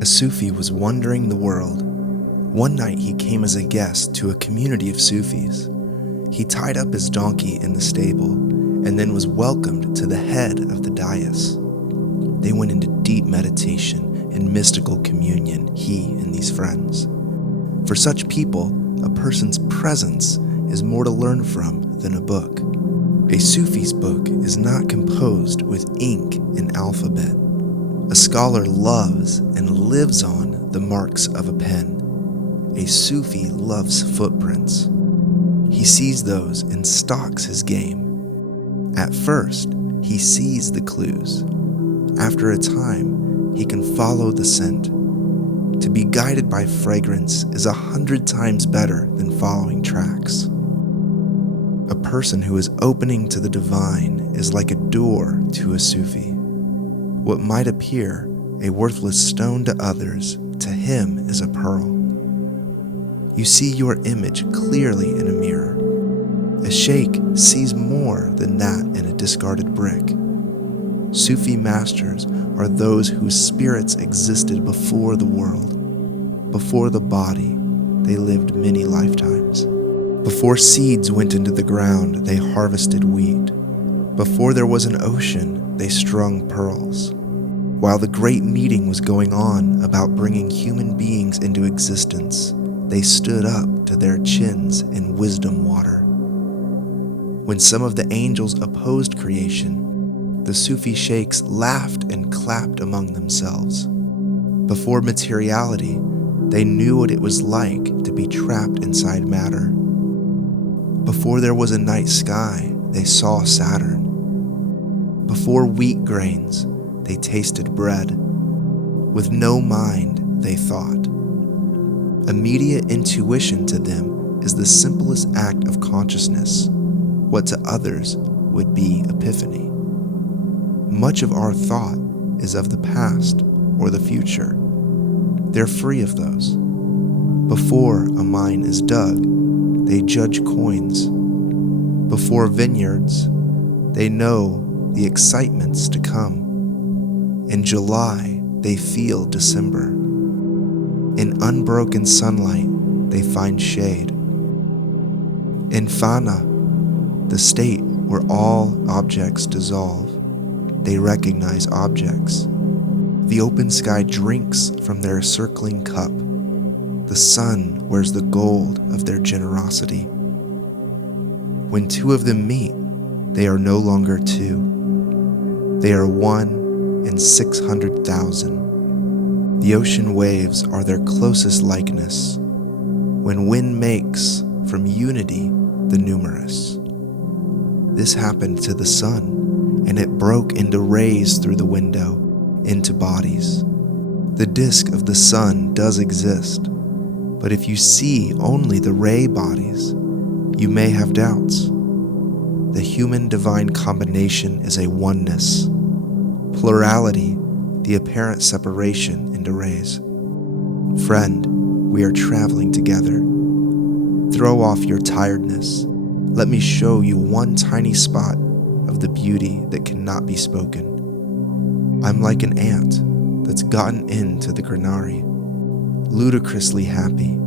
A Sufi was wandering the world. One night he came as a guest to a community of Sufis. He tied up his donkey in the stable and then was welcomed to the head of the dais. They went into deep meditation and mystical communion, he and these friends. For such people, a person's presence is more to learn from than a book. A Sufi's book is not composed with ink and alphabet. A scholar loves and lives on the marks of a pen. A Sufi loves footprints. He sees those and stalks his game. At first, he sees the clues. After a time, he can follow the scent. To be guided by fragrance is 100 times better than following tracks. A person who is opening to the divine is like a door to a Sufi. What might appear a worthless stone to others, to him is a pearl. You see your image clearly in a mirror. A sheikh sees more than that in a discarded brick. Sufi masters are those whose spirits existed before the world. Before the body, they lived many lifetimes. Before seeds went into the ground, they harvested wheat. Before there was an ocean, they strung pearls. While the great meeting was going on about bringing human beings into existence, they stood up to their chins in wisdom water. When some of the angels opposed creation, the Sufi sheikhs laughed and clapped among themselves. Before materiality, they knew what it was like to be trapped inside matter. Before there was a night sky, they saw Saturn. Before wheat grains, they tasted bread. With no mind, they thought. Immediate intuition to them is the simplest act of consciousness, what to others would be epiphany. Much of our thought is of the past or the future. They're free of those. Before a mine is dug, they judge coins. Before vineyards, they know the excitements to come. In July, they feel December. In unbroken sunlight, they find shade. In Fana, the state where all objects dissolve, they recognize objects. The open sky drinks from their circling cup. The sun wears the gold of their generosity. When two of them meet, they are no longer two. They are 1 in 600,000. The ocean waves are their closest likeness. When wind makes from unity the numerous. This happened to the sun, and it broke into rays through the window, into bodies. The disk of the sun does exist. But if you see only the ray bodies, you may have doubts. The human-divine combination is a oneness. Plurality, the apparent separation into rays. Friend, we are traveling together. Throw off your tiredness. Let me show you one tiny spot of the beauty that cannot be spoken. I'm like an ant that's gotten into the granary, ludicrously happy,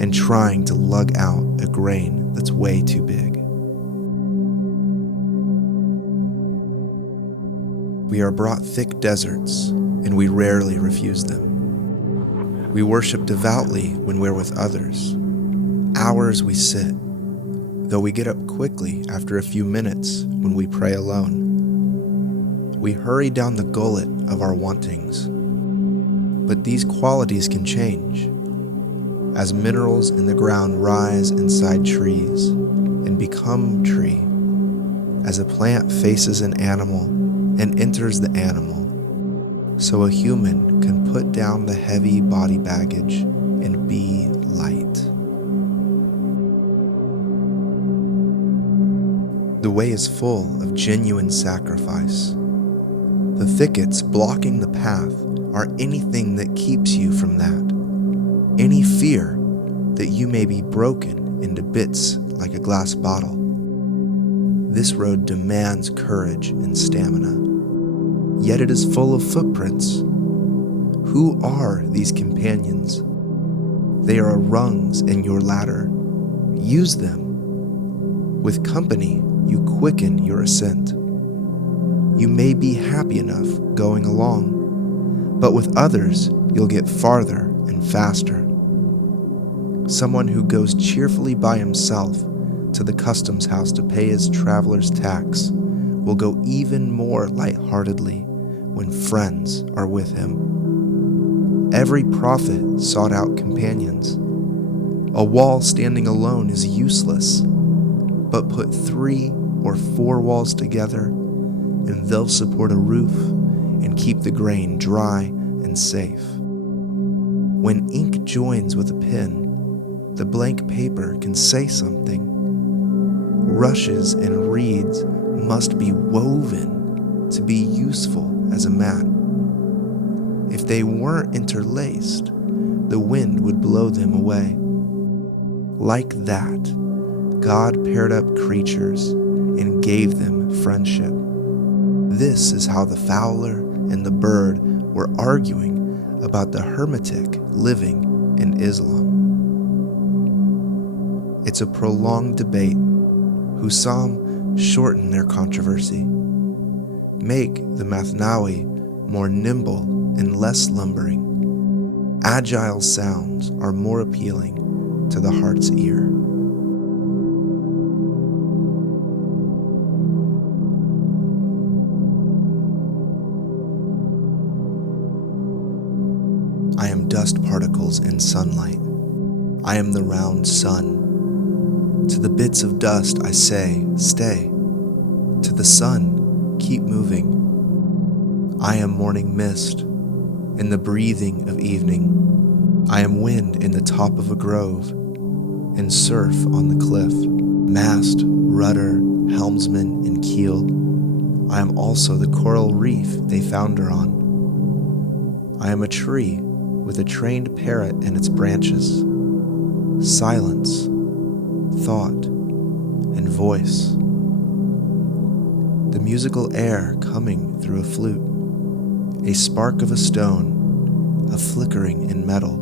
and trying to lug out a grain that's way too big. We are brought thick deserts, and we rarely refuse them. We worship devoutly when we're with others. Hours we sit, though we get up quickly after a few minutes when we pray alone. We hurry down the gullet of our wantings. But these qualities can change. As minerals in the ground rise inside trees and become tree, as a plant faces an animal and enters the animal, so a human can put down the heavy body baggage and be light. The way is full of genuine sacrifice. The thickets blocking the path are anything that keeps you from that. Any fear that you may be broken into bits like a glass bottle. This road demands courage and stamina, yet it is full of footprints. Who are these companions? They are rungs in your ladder. Use them. With company, you quicken your ascent. You may be happy enough going along, but with others, you'll get farther and faster. Someone who goes cheerfully by himself to the customs house to pay his traveler's tax will go even more lightheartedly when friends are with him. Every prophet sought out companions. A wall standing alone is useless, but put 3 or 4 walls together, and they'll support a roof and keep the grain dry and safe. When ink joins with a pen, the blank paper can say something. Rushes and reeds must be woven to be useful as a mat. If they weren't interlaced, the wind would blow them away. Like that, God paired up creatures and gave them friendship. This is how the fowler and the bird were arguing about the hermitic living in Islam. It's a prolonged debate. Hussam shortened their controversy. Make the Mathnawi more nimble and less lumbering. Agile sounds are more appealing to the heart's ear. I am dust particles in sunlight. I am the round sun. To the bits of dust I say, stay. To the sun, keep moving. I am morning mist in the breathing of evening. I am wind in the top of a grove and surf on the cliff. Mast, rudder, helmsman, and keel. I am also the coral reef they founder on. I am a tree with a trained parrot in its branches. Silence, thought, and voice. The musical air coming through a flute. A spark of a stone, a flickering in metal.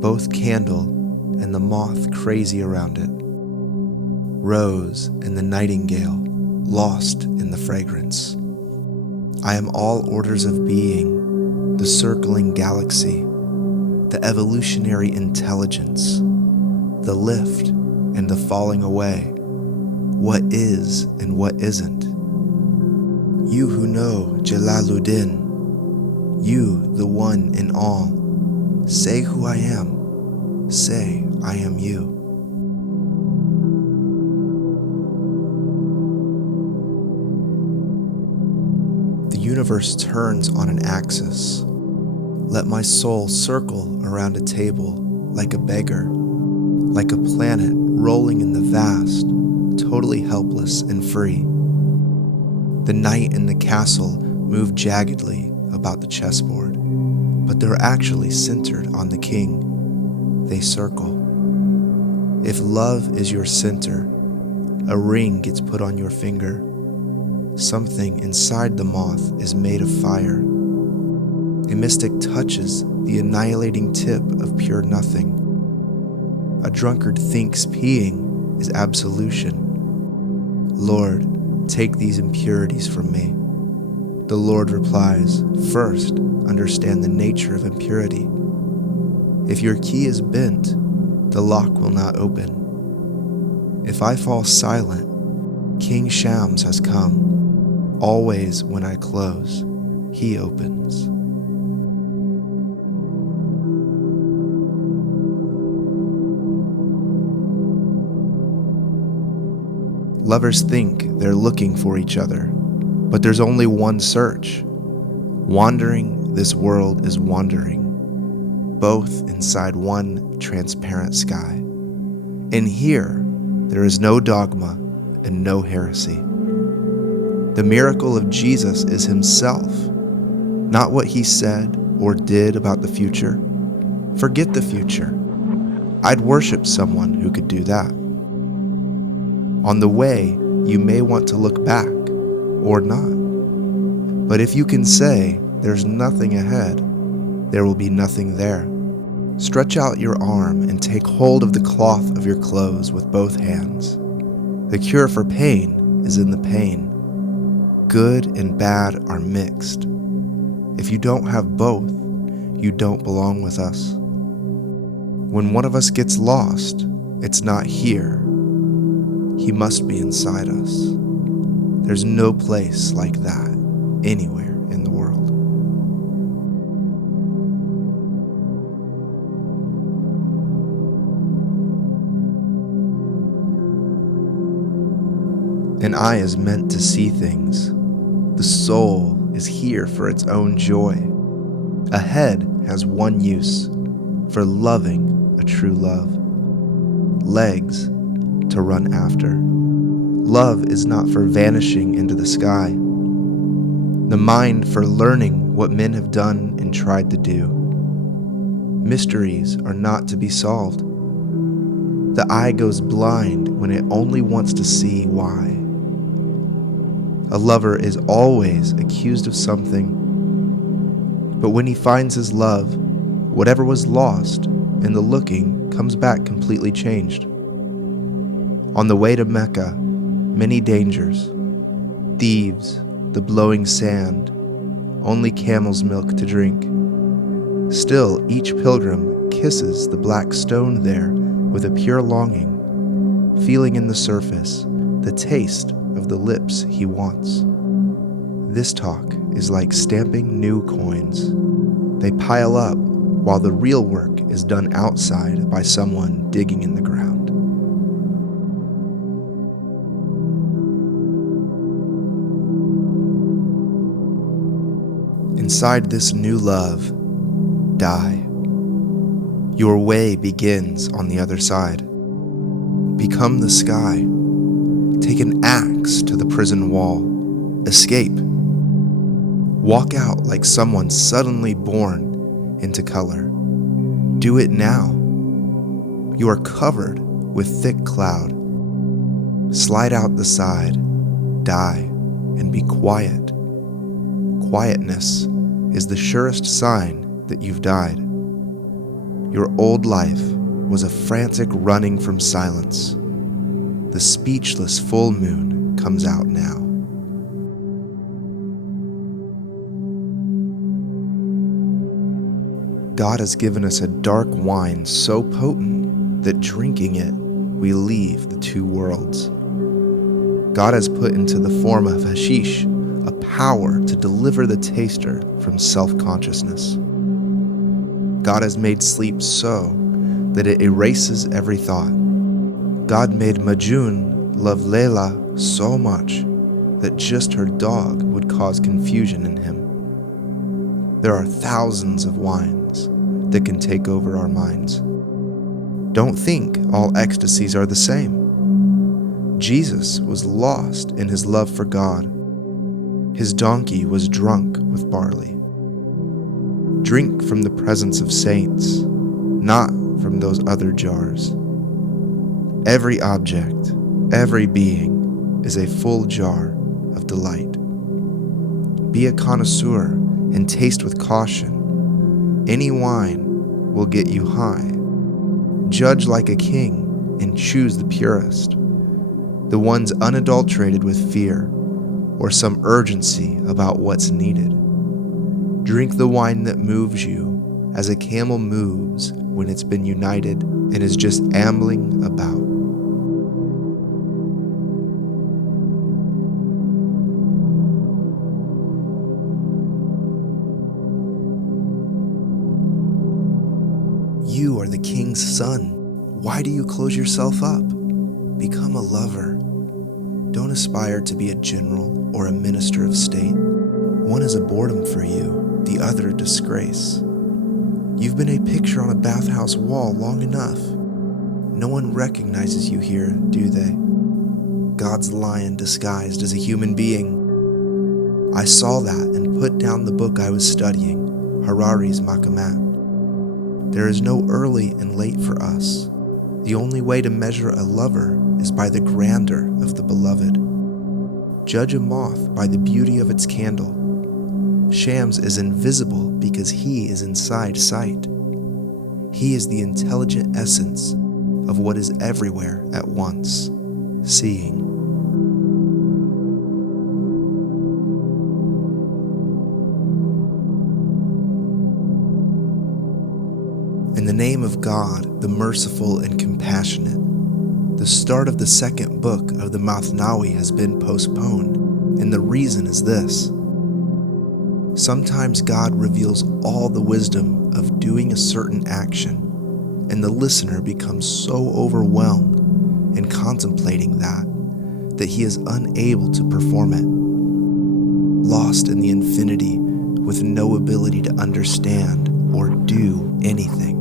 Both candle and the moth crazy around it. Rose and the nightingale lost in the fragrance. I am all orders of being, the circling galaxy, the evolutionary intelligence, the lift and the falling away, what is and what isn't. You who know Jalaluddin, you the one in all, say who I am, say I am you. The universe turns on an axis. Let my soul circle around a table like a beggar, like a planet rolling in the vast, totally helpless and free. The knight and the castle move jaggedly about the chessboard, but they're actually centered on the king. They circle. If love is your center, a ring gets put on your finger. Something inside the moth is made of fire. A mystic touches the annihilating tip of pure nothing. A drunkard thinks peeing is absolution. Lord, take these impurities from me. The Lord replies, first, understand the nature of impurity. If your key is bent, the lock will not open. If I fall silent, King Shams has come. Always when I close, he opens. Lovers think they're looking for each other, but there's only one search. Wandering, this world is wandering, both inside one transparent sky. In here, there is no dogma and no heresy. The miracle of Jesus is himself, not what he said or did about the future. Forget the future. I'd worship someone who could do that. On the way, you may want to look back or not. But if you can say there's nothing ahead, there will be nothing there. Stretch out your arm and take hold of the cloth of your clothes with both hands. The cure for pain is in the pain. Good and bad are mixed. If you don't have both, you don't belong with us. When one of us gets lost, it's not here. He must be inside us. There's no place like that anywhere in the world. An eye is meant to see things. The soul is here for its own joy. A head has one use, for loving a true love. Legs to run after. Love is not for vanishing into the sky. The mind for learning what men have done and tried to do. Mysteries are not to be solved. The eye goes blind when it only wants to see why. A lover is always accused of something, but when he finds his love, whatever was lost in the looking comes back completely changed. On the way to Mecca, many dangers, thieves, the blowing sand, only camel's milk to drink. Still, each pilgrim kisses the black stone there with a pure longing, feeling in the surface the taste of the lips he wants. This talk is like stamping new coins. They pile up while the real work is done outside by someone digging in the ground. Inside this new love, die. Your way begins on the other side. Become the sky. Take an axe to the prison wall. Escape. Walk out like someone suddenly born into color. Do it now. You are covered with thick cloud. Slide out the side. Die and be quiet. Quietness is the surest sign that you've died. Your old life was a frantic running from silence. The speechless full moon comes out now. God has given us a dark wine so potent that drinking it, we leave the two worlds. God has put into the form of hashish a power to deliver the taster from self-consciousness. God has made sleep so that it erases every thought. God made Majnun love Layla so much that just her dog would cause confusion in him. There are thousands of wines that can take over our minds. Don't think all ecstasies are the same. Jesus was lost in his love for God. His donkey was drunk with barley. Drink from the presence of saints, not from those other jars. Every object, every being is a full jar of delight. Be a connoisseur and taste with caution. Any wine will get you high. Judge like a king and choose the purest, the ones unadulterated with fear or some urgency about what's needed. Drink the wine that moves you as a camel moves when it's been united and is just ambling about. You are the king's son. Why do you close yourself up? Become a lover. Don't aspire to be a general or a minister of state. One is a boredom for you, the other a disgrace. You've been a picture on a bathhouse wall long enough. No one recognizes you here, do they? God's lion disguised as a human being. I saw that and put down the book I was studying, Harari's Makamat. There is no early and late for us. The only way to measure a lover is by the grandeur of the beloved. Judge a moth by the beauty of its candle. Shams is invisible because he is inside sight. He is the intelligent essence of what is everywhere at once, seeing. In the name of God, the merciful and compassionate, the start of the second book of the Mathnawi has been postponed, and the reason is this. Sometimes God reveals all the wisdom of doing a certain action, and the listener becomes so overwhelmed in contemplating that he is unable to perform it, lost in the infinity with no ability to understand or do anything.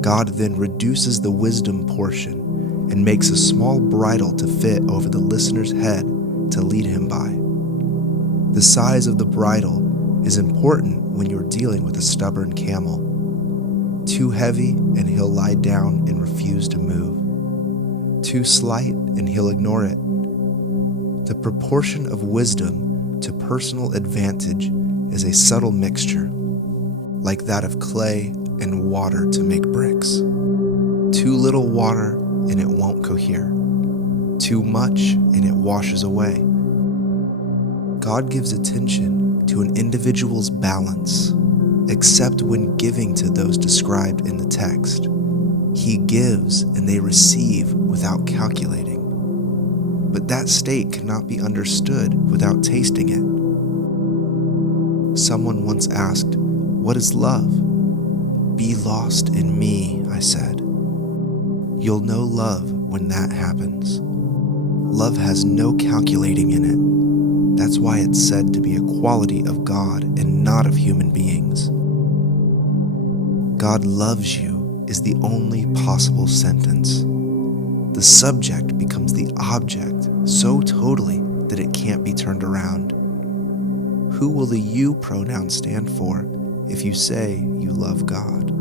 God then reduces the wisdom portion and makes a small bridle to fit over the listener's head to lead him by. The size of the bridle is important when you're dealing with a stubborn camel. Too heavy and he'll lie down and refuse to move. Too slight and he'll ignore it. The proportion of wisdom to personal advantage is a subtle mixture, like that of clay and water to make bricks. Too little water and it won't cohere. Too much and it washes away. God gives attention to an individual's balance, except when giving to those described in the text. He gives and they receive without calculating. But that state cannot be understood without tasting it. Someone once asked, "What is love?" "Be lost in me," I said. You'll know love when that happens. Love has no calculating in it. That's why it's said to be a quality of God and not of human beings. God loves you is the only possible sentence. The subject becomes the object so totally that it can't be turned around. Who will the you pronoun stand for if you say you love God?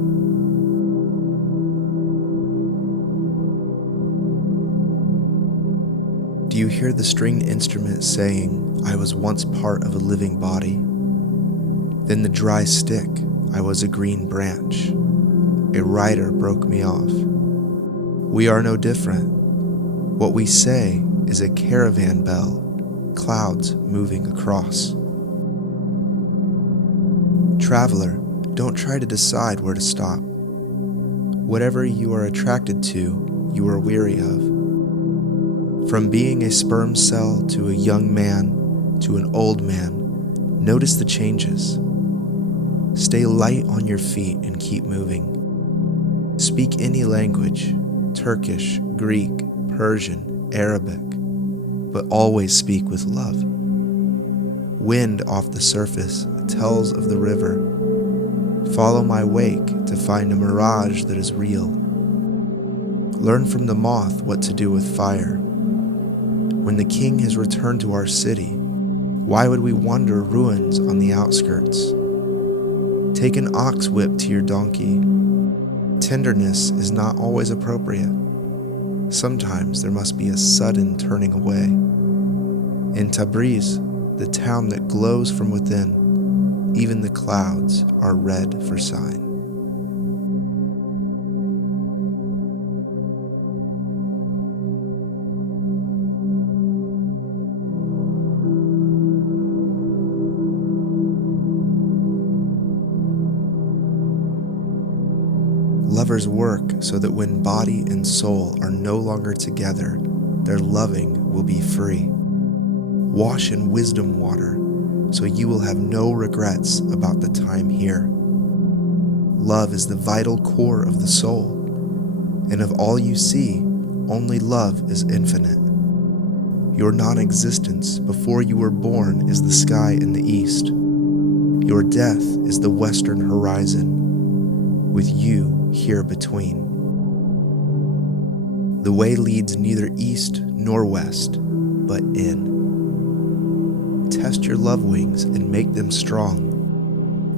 Do you hear the stringed instrument saying, "I was once part of a living body"? Then the dry stick, "I was a green branch." A rider broke me off. We are no different. What we say is a caravan bell, clouds moving across. Traveler, don't try to decide where to stop. Whatever you are attracted to, you are weary of. From being a sperm cell to a young man to an old man, notice the changes. Stay light on your feet and keep moving. Speak any language, Turkish, Greek, Persian, Arabic, but always speak with love. Wind off the surface tells of the river. Follow my wake to find a mirage that is real. Learn from the moth what to do with fire. When the king has returned to our city, why would we wander ruins on the outskirts? Take an ox whip to your donkey. Tenderness is not always appropriate. Sometimes there must be a sudden turning away. In Tabriz, the town that glows from within, even the clouds are red for sign. Lovers work so that when body and soul are no longer together, their loving will be free. Wash in wisdom water so you will have no regrets about the time here. Love is the vital core of the soul, and of all you see, only love is infinite. Your non-existence before you were born is the sky in the east. Your death is the western horizon, with you here between. The way leads neither east nor west, but in. Test your love wings and make them strong.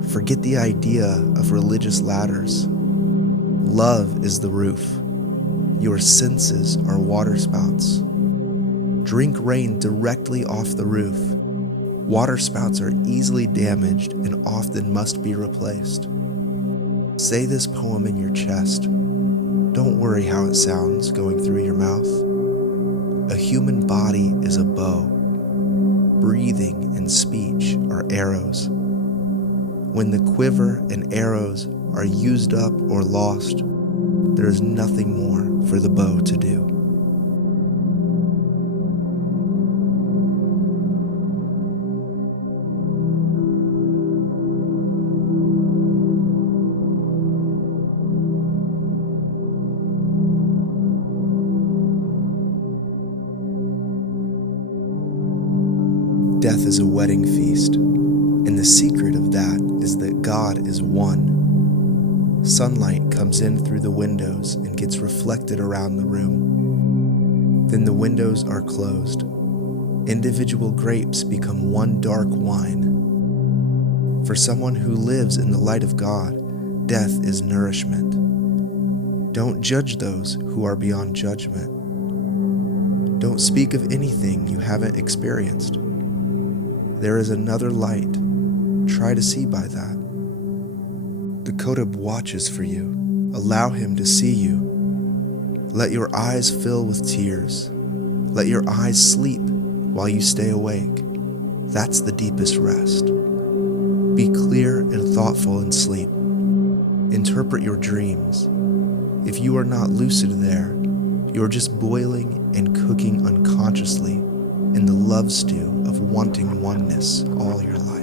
Forget the idea of religious ladders. Love is the roof. Your senses are waterspouts. Drink rain directly off the roof. Water spouts are easily damaged and often must be replaced. Say this poem in your chest. Don't worry how it sounds going through your mouth. A human body is a bow. Breathing and speech are arrows. When the quiver and arrows are used up or lost, there is nothing more for the bow to do. Death is a wedding feast, and the secret of that is that God is one. Sunlight comes in through the windows and gets reflected around the room. Then the windows are closed. Individual grapes become one dark wine. For someone who lives in the light of God, death is nourishment. Don't judge those who are beyond judgment. Don't speak of anything you haven't experienced. There is another light. Try to see by that. The Kodab watches for you. Allow him to see you. Let your eyes fill with tears. Let your eyes sleep while you stay awake. That's the deepest rest. Be clear and thoughtful in sleep. Interpret your dreams. If you are not lucid there, you are just boiling and cooking unconsciously in the love stew of wanting oneness all your life.